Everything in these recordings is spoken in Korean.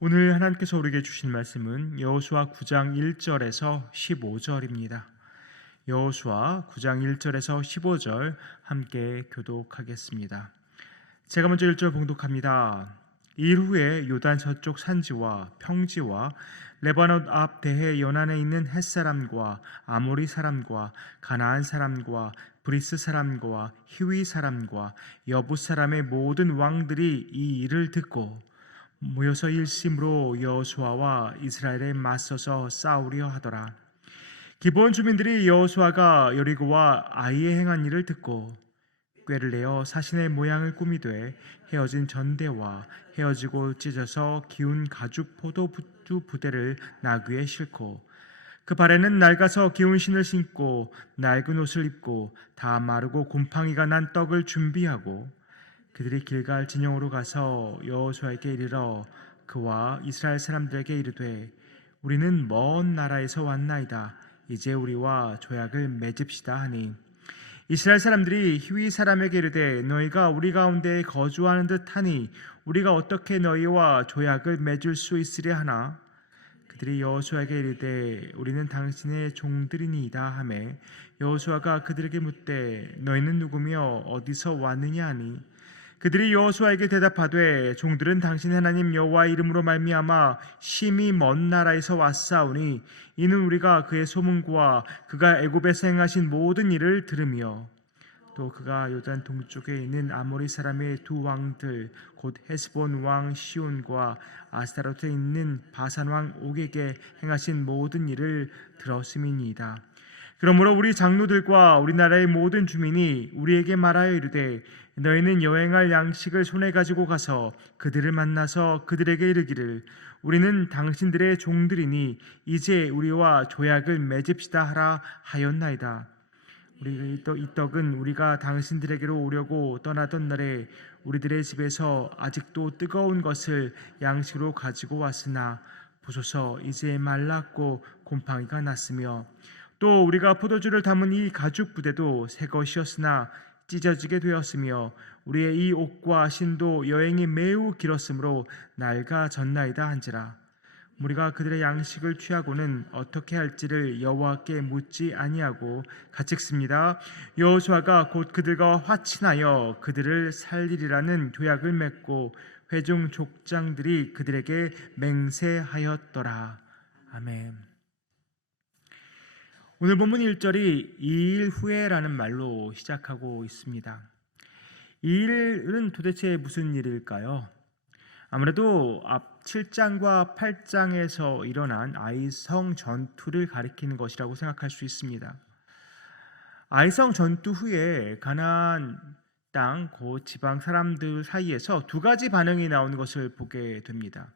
오늘 하나님께서 우리에게 주신 말씀은 여호수아 9장 1절에서 15절입니다. 여호수아 9장 1절에서 15절 함께 교독하겠습니다. 제가 먼저 1절 봉독합니다. 이후에 요단 저쪽 산지와 평지와 레바논 앞 대해 연안에 있는 햇사람과 아모리 사람과 가나안 사람과 브리스 사람과 히위 사람과 여부 사람의 모든 왕들이 이 일을 듣고 모여서 일심으로 여호수아와 이스라엘에 맞서서 싸우려 하더라. 기브온 주민들이 여호수아가 여리고와 아이에 행한 일을 듣고 꾀를 내어 사신의 모양을 꾸미되 헤어진 전대와 헤어지고 찢어서 기운 가죽 포도주 부대를 나귀에 싣고 그 발에는 낡아서 기운 신을 신고 낡은 옷을 입고 다 마르고 곰팡이가 난 떡을 준비하고 그들이 길갈 진영으로 가서 여호수아에게 이르러 그와 이스라엘 사람들에게 이르되 우리는 먼 나라에서 왔나이다. 이제 우리와 조약을 맺읍시다 하니 이스라엘 사람들이 히위 사람에게 이르되 너희가 우리 가운데 거주하는 듯하니 우리가 어떻게 너희와 조약을 맺을 수 있으랴 하나 그들이 여호수아에게 이르되 우리는 당신의 종들이니이다 하매 여호수아가 그들에게 묻되 너희는 누구며 어디서 왔느냐 하니 그들이 여호수아에게 대답하되 종들은 당신 하나님 여호와의 이름으로 말미암아 심히 먼 나라에서 왔사오니 이는 우리가 그의 소문과 그가 애굽에서 행하신 모든 일을 들으며 또 그가 요단 동쪽에 있는 아모리 사람의 두 왕들 곧 헤스본 왕 시온과 아스타로트에 있는 바산 왕 옥에게 행하신 모든 일을 들었음이니이다. 그러므로 우리 장로들과 우리나라의 모든 주민이 우리에게 말하여 이르되 너희는 여행할 양식을 손에 가지고 가서 그들을 만나서 그들에게 이르기를 우리는 당신들의 종들이니 이제 우리와 조약을 맺읍시다 하라 하였나이다. 우리 이 떡은 우리가 당신들에게로 오려고 떠나던 날에 우리들의 집에서 아직도 뜨거운 것을 양식으로 가지고 왔으나 보소서 이제 말랐고 곰팡이가 났으며 또 우리가 포도주를 담은 이 가죽 부대도 새 것이었으나 찢어지게 되었으며 우리의 이 옷과 신도 여행이 매우 길었으므로 낡아졌나이다 한지라. 우리가 그들의 양식을 취하고는 어떻게 할지를 여호와께 묻지 아니하고 가책습니다. 여호수아가 곧 그들과 화친하여 그들을 살리리라는 조약을 맺고 회중 족장들이 그들에게 맹세하였더라. 아멘. 오늘 본문 1절이 이 일 후에라는 말로 시작하고 있습니다. 이 일은 도대체 무슨 일일까요? 아무래도 앞 7장과 8장에서 일어난 아이성 전투를 가리키는 것이라고 생각할 수 있습니다. 아이성 전투 후에 가나안 땅, 그 지방 사람들 사이에서 두 가지 반응이 나오는 것을 보게 됩니다.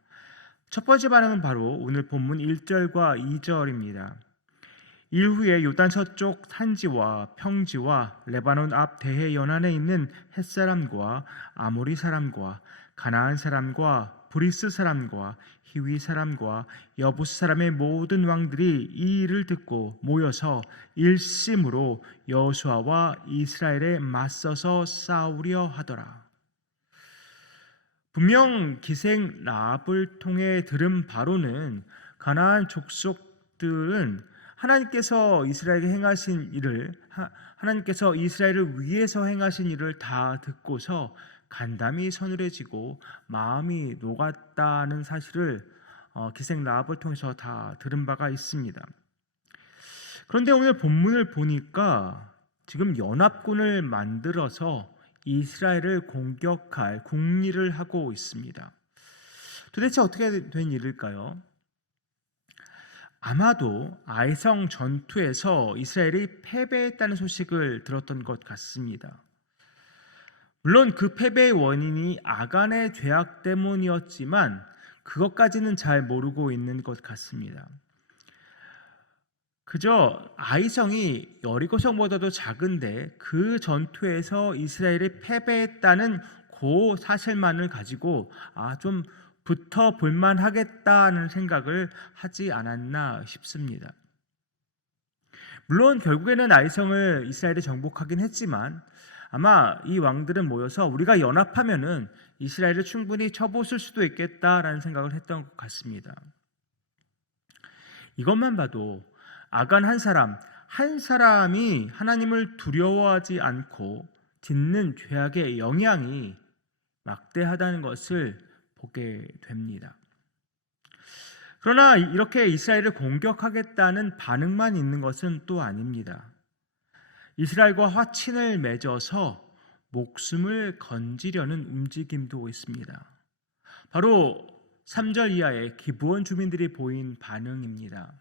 첫 번째 반응은 바로 오늘 본문 1절과 2절입니다. 이후에 요단 서쪽 산지와 평지와 레바논 앞 대해 연안에 있는 햇사람과 아모리 사람과 가나안 사람과 브리스 사람과 히위 사람과 여부스 사람의 모든 왕들이 이 일을 듣고 모여서 일심으로 여호수아와 이스라엘에 맞서서 싸우려 하더라. 분명 기생 라합을 통해 들은 바로는 가나안 족속들은 하나님께서 이스라엘에게 행하신 일을 하나님께서 이스라엘을 위해서 행하신 일을 다 듣고서 간담이 서늘해지고 마음이 녹았다는 사실을 기생 라합을 통해서 다 들은 바가 있습니다. 그런데 오늘 본문을 보니까 지금 연합군을 만들어서 이스라엘을 공격할 궁리를 하고 있습니다. 도대체 어떻게 된 일일까요? 아마도 아이성 전투에서 이스라엘이 패배했다는 소식을 들었던 것 같습니다. 물론 그 패배의 원인이 아간의 죄악 때문이었지만 그것까지는 잘 모르고 있는 것 같습니다. 그저 아이성이 여리고성보다도 작은데 그 전투에서 이스라엘이 패배했다는 그 사실만을 가지고 좀 붙어볼 만하겠다는 생각을 하지 않았나 싶습니다. 물론 결국에는 아이성을 이스라엘이 정복하긴 했지만 아마 이 왕들은 모여서 우리가 연합하면은 이스라엘을 충분히 쳐부술 수도 있겠다라는 생각을 했던 것 같습니다. 이것만 봐도 아간 한 사람이 하나님을 두려워하지 않고 짓는 죄악의 영향이 막대하다는 것을 보게 됩니다. 그러나 이렇게 이스라엘을 공격하겠다는 반응만 있는 것은 또 아닙니다. 이스라엘과 화친을 맺어서 목숨을 건지려는 움직임도 있습니다. 바로 3절 이하의 기브온 주민들이 보인 반응입니다.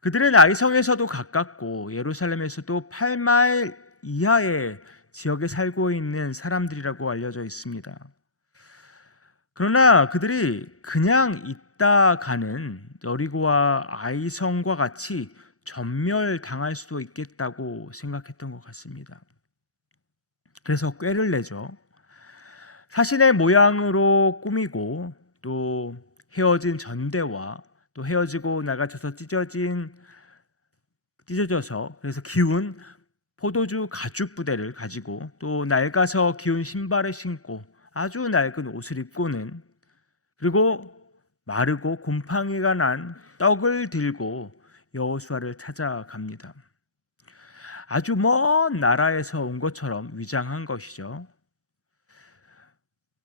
그들은 아이성에서도 가깝고 예루살렘에서도 8마일 이하의 지역에 살고 있는 사람들이라고 알려져 있습니다. 그러나 그들이 그냥 있다 가는 여리고와 아이성과 같이 전멸당할 수도 있겠다고 생각했던 것 같습니다. 그래서 꾀를 내죠. 사신의 모양으로 꾸미고 또 헤어진 전대와 또 헤어지고 나가쳐서 찢어져서 그래서 기운 포도주 가죽 부대를 가지고 또 낡아서 기운 신발을 신고 아주 낡은 옷을 입고는 그리고 마르고 곰팡이가 난 떡을 들고 여호수아를 찾아갑니다. 아주 먼 나라에서 온 것처럼 위장한 것이죠.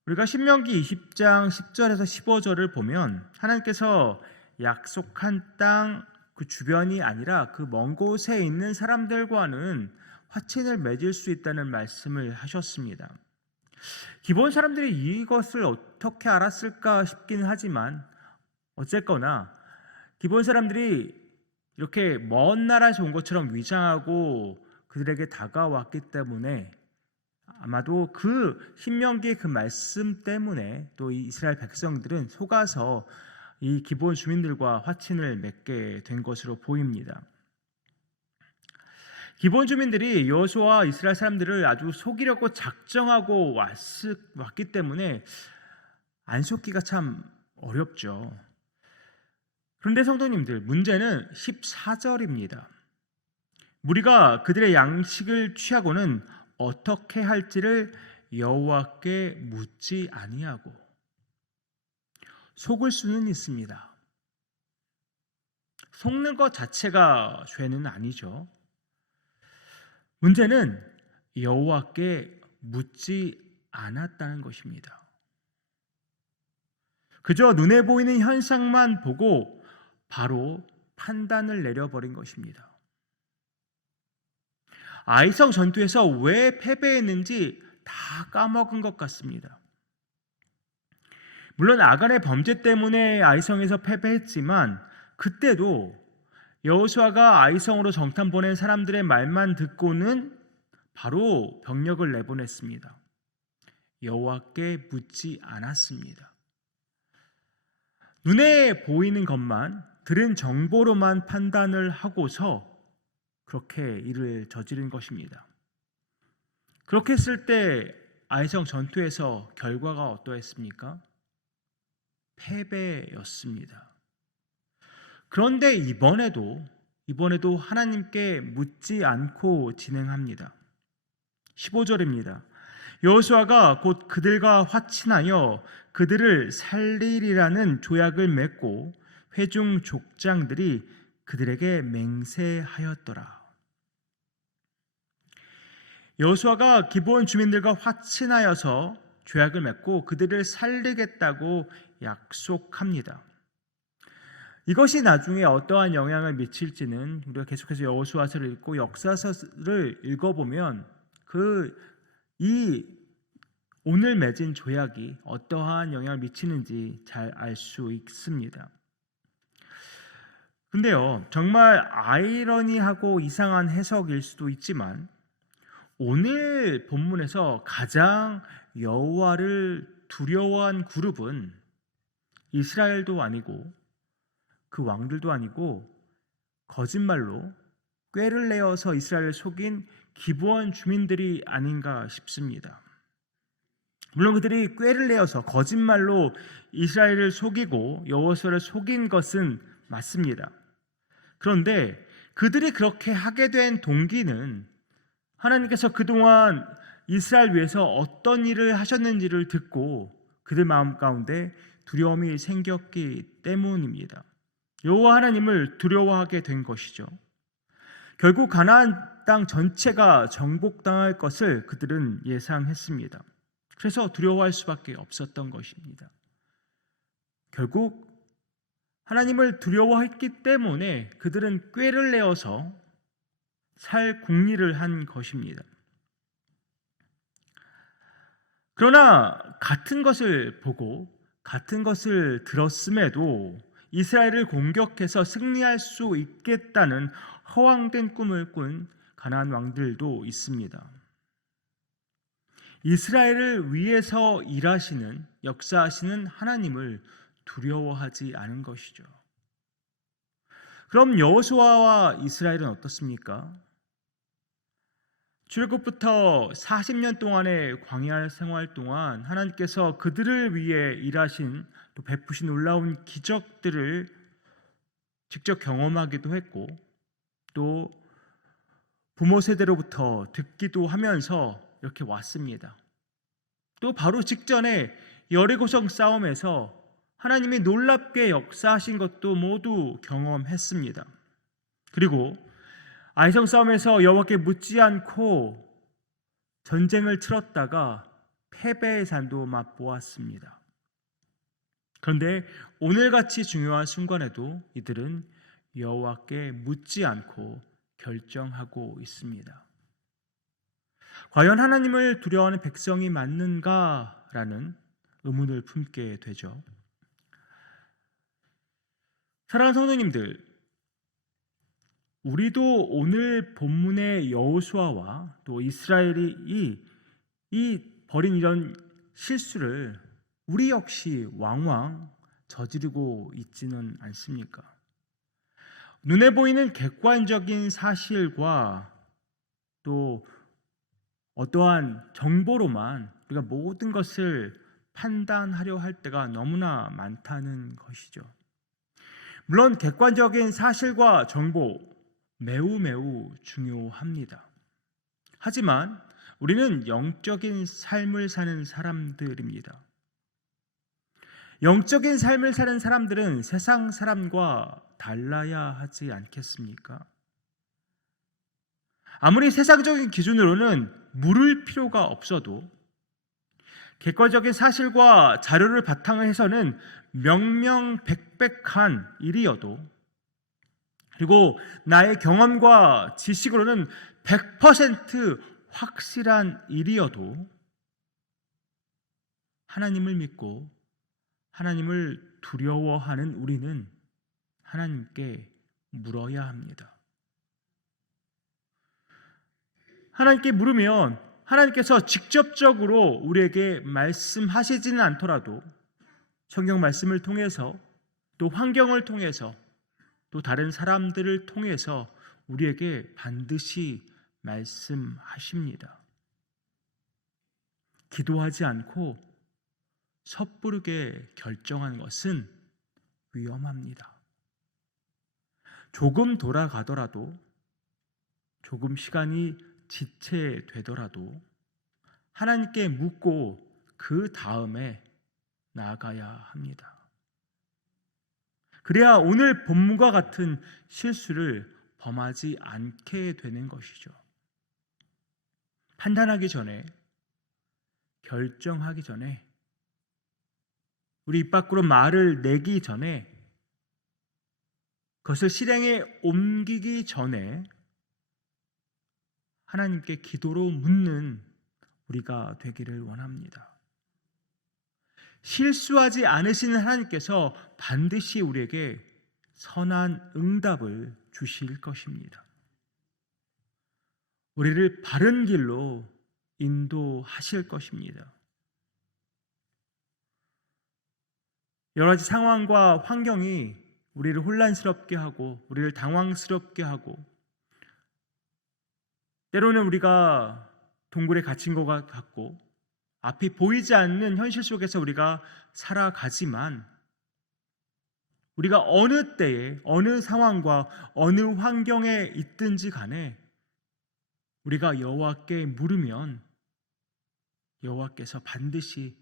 우리가 신명기 20장 10절에서 15절을 보면 하나님께서 약속한 땅 그 주변이 아니라 그 먼 곳에 있는 사람들과는 화친을 맺을 수 있다는 말씀을 하셨습니다. 기본 사람들이 이것을 어떻게 알았을까 싶긴 하지만 어쨌거나 기본 사람들이 이렇게 먼 나라에서 온 것처럼 위장하고 그들에게 다가왔기 때문에 아마도 그 신명기의 그 말씀 때문에 또 이스라엘 백성들은 속아서 이 기본 주민들과 화친을 맺게 된 것으로 보입니다. 기본 주민들이 여호수아와 이스라엘 사람들을 아주 속이려고 작정하고 왔기 때문에 안 속기가 참 어렵죠. 그런데 성도님들, 문제는 14절입니다. 무리가 그들의 양식을 취하고는 어떻게 할지를 여호와께 묻지 아니하고 속을 수는 있습니다. 속는 것 자체가 죄는 아니죠. 문제는 여호와께 묻지 않았다는 것입니다. 그저 눈에 보이는 현상만 보고 바로 판단을 내려버린 것입니다. 아이성 전투에서 왜 패배했는지 다 까먹은 것 같습니다. 물론 아간의 범죄 때문에 아이성에서 패배했지만 그때도 여호수아가 아이성으로 정탐 보낸 사람들의 말만 듣고는 바로 병력을 내보냈습니다. 여호와께 묻지 않았습니다. 눈에 보이는 것만, 들은 정보로만 판단을 하고서 그렇게 일을 저지른 것입니다. 그렇게 했을 때 아이성 전투에서 결과가 어떠했습니까? 패배였습니다. 그런데 이번에도 하나님께 묻지 않고 진행합니다. 15절입니다. 여호수아가 곧 그들과 화친하여 그들을 살리리라는 조약을 맺고 회중 족장들이 그들에게 맹세하였더라. 여호수아가 기브온 주민들과 화친하여서 조약을 맺고 그들을 살리겠다고 약속합니다. 이것이 나중에 어떠한 영향을 미칠지는 우리가 계속해서 여호수아서를 읽고 역사서를 읽어보면 이 오늘 맺은 조약이 어떠한 영향을 미치는지 잘 알 수 있습니다. 근데요, 정말 아이러니하고 이상한 해석일 수도 있지만 오늘 본문에서 가장 여호와를 두려워한 그룹은 이스라엘도 아니고 그 왕들도 아니고 거짓말로 꾀를 내어서 이스라엘을 속인 기브온 주민들이 아닌가 싶습니다. 물론 그들이 꾀를 내어서 거짓말로 이스라엘을 속이고 여호수아를 속인 것은 맞습니다. 그런데 그들이 그렇게 하게 된 동기는 하나님께서 그동안 이스라엘 위해서 어떤 일을 하셨는지를 듣고 그들 마음 가운데 두려움이 생겼기 때문입니다. 여호와 하나님을 두려워하게 된 것이죠. 결국 가나안 땅 전체가 정복당할 것을 그들은 예상했습니다. 그래서 두려워할 수밖에 없었던 것입니다. 결국 하나님을 두려워했기 때문에 그들은 꾀를 내어서 살 궁리를 한 것입니다. 그러나 같은 것을 보고 같은 것을 들었음에도 이스라엘을 공격해서 승리할 수 있겠다는 허황된 꿈을 꾼 가나안 왕들도 있습니다. 이스라엘을 위해서 일하시는, 역사하시는 하나님을 두려워하지 않은 것이죠. 그럼 여호수아와 이스라엘은 어떻습니까? 출애굽부터 40년 동안의 광야 생활 동안 하나님께서 그들을 위해 일하신, 또 베푸신 놀라운 기적들을 직접 경험하기도 했고, 또 부모 세대로부터 듣기도 하면서 이렇게 왔습니다. 또 바로 직전에 여리고성 싸움에서 하나님이 놀랍게 역사하신 것도 모두 경험했습니다. 그리고 아이성 싸움에서 여호와께 묻지 않고 전쟁을 치렀다가 패배의 산도 맛보았습니다. 그런데 오늘같이 중요한 순간에도 이들은 여호와께 묻지 않고 결정하고 있습니다. 과연 하나님을 두려워하는 백성이 맞는가라는 의문을 품게 되죠. 사랑하는 성도님들, 우리도 오늘 본문의 여호수아와 또 이스라엘이 벌인 이런 실수를 우리 역시 왕왕 저지르고 있지는 않습니까? 눈에 보이는 객관적인 사실과 또 어떠한 정보로만 우리가 모든 것을 판단하려 할 때가 너무나 많다는 것이죠. 물론 객관적인 사실과 정보 매우 중요합니다. 하지만 우리는 영적인 삶을 사는 사람들입니다. 영적인 삶을 사는 사람들은 세상 사람과 달라야 하지 않겠습니까? 아무리 세상적인 기준으로는 물을 필요가 없어도 객관적인 사실과 자료를 바탕으로 해서는 명명백백한 일이어도, 그리고 나의 경험과 지식으로는 100% 확실한 일이어도 하나님을 믿고 하나님을 두려워하는 우리는 하나님께 물어야 합니다. 하나님께 물으면 하나님께서 직접적으로 우리에게 말씀하시지는 않더라도 성경 말씀을 통해서, 또 환경을 통해서, 또 다른 사람들을 통해서 우리에게 반드시 말씀하십니다. 기도하지 않고 섣부르게 결정하는 것은 위험합니다. 조금 돌아가더라도, 조금 시간이 지체되더라도 하나님께 묻고 그 다음에 나아가야 합니다. 그래야 오늘 본문과 같은 실수를 범하지 않게 되는 것이죠. 판단하기 전에, 결정하기 전에, 우리 입 밖으로 말을 내기 전에, 그것을 실행에 옮기기 전에 하나님께 기도로 묻는 우리가 되기를 원합니다. 실수하지 않으시는 하나님께서 반드시 우리에게 선한 응답을 주실 것입니다. 우리를 바른 길로 인도하실 것입니다. 여러 가지 상황과 환경이 우리를 혼란스럽게 하고 우리를 당황스럽게 하고, 때로는 우리가 동굴에 갇힌 것 같고 앞이 보이지 않는 현실 속에서 우리가 살아가지만, 우리가 어느 때에 어느 상황과 어느 환경에 있든지 간에 우리가 여호와께 물으면 여호와께서 반드시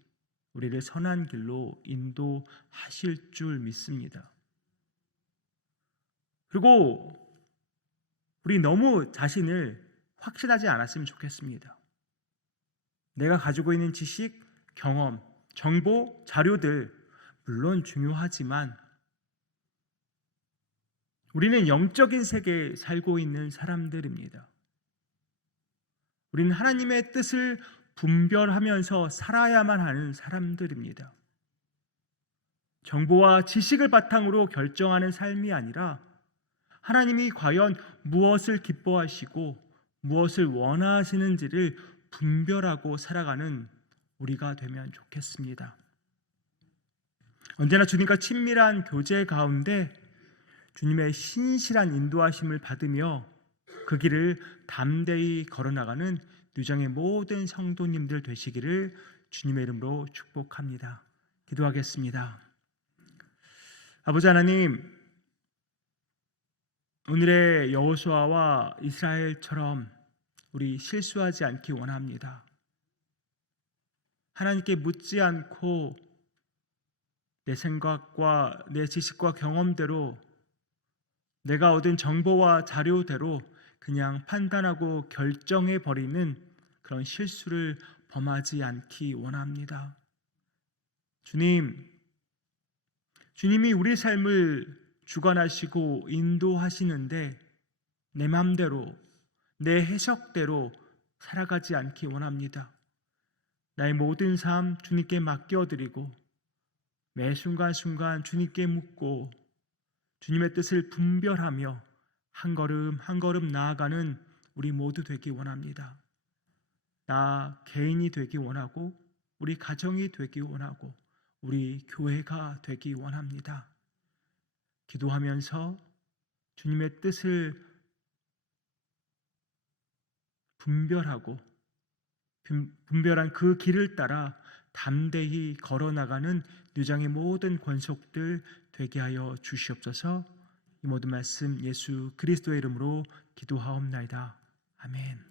우리를 선한 길로 인도하실 줄 믿습니다. 그리고 우리 너무 자신을 확신하지 않았으면 좋겠습니다. 내가 가지고 있는 지식, 경험, 정보, 자료들 물론 중요하지만 우리는 영적인 세계에 살고 있는 사람들입니다. 우리는 하나님의 뜻을 분별하면서 살아야만 하는 사람들입니다. 정보와 지식을 바탕으로 결정하는 삶이 아니라 하나님이 과연 무엇을 기뻐하시고 무엇을 원하시는지를 분별하고 살아가는 우리가 되면 좋겠습니다. 언제나 주님과 친밀한 교제 가운데 주님의 신실한 인도하심을 받으며 그 길을 담대히 걸어나가는 뉴정의 모든 성도님들 되시기를 주님의 이름으로 축복합니다. 기도하겠습니다. 아버지 하나님, 오늘의 여호수아와 이스라엘처럼 우리 실수하지 않기 원합니다. 하나님께 묻지 않고 내 생각과 내 지식과 경험대로 내가 얻은 정보와 자료대로 그냥 판단하고 결정해버리는 그런 실수를 범하지 않기 원합니다. 주님이 우리 삶을 주관하시고 인도하시는데 내 마음대로 내 해석대로 살아가지 않기 원합니다. 나의 모든 삶 주님께 맡겨드리고 매 순간순간 주님께 묻고 주님의 뜻을 분별하며 한 걸음 한 걸음 나아가는 우리 모두 되기 원합니다. 나 개인이 되기 원하고 우리 가정이 되기 원하고 우리 교회가 되기 원합니다. 기도하면서 주님의 뜻을 분별한 그 길을 따라 담대히 걸어나가는 뉴장의 모든 권속들 되게 하여 주시옵소서. 이 모든 말씀 예수 그리스도의 이름으로 기도하옵나이다. 아멘.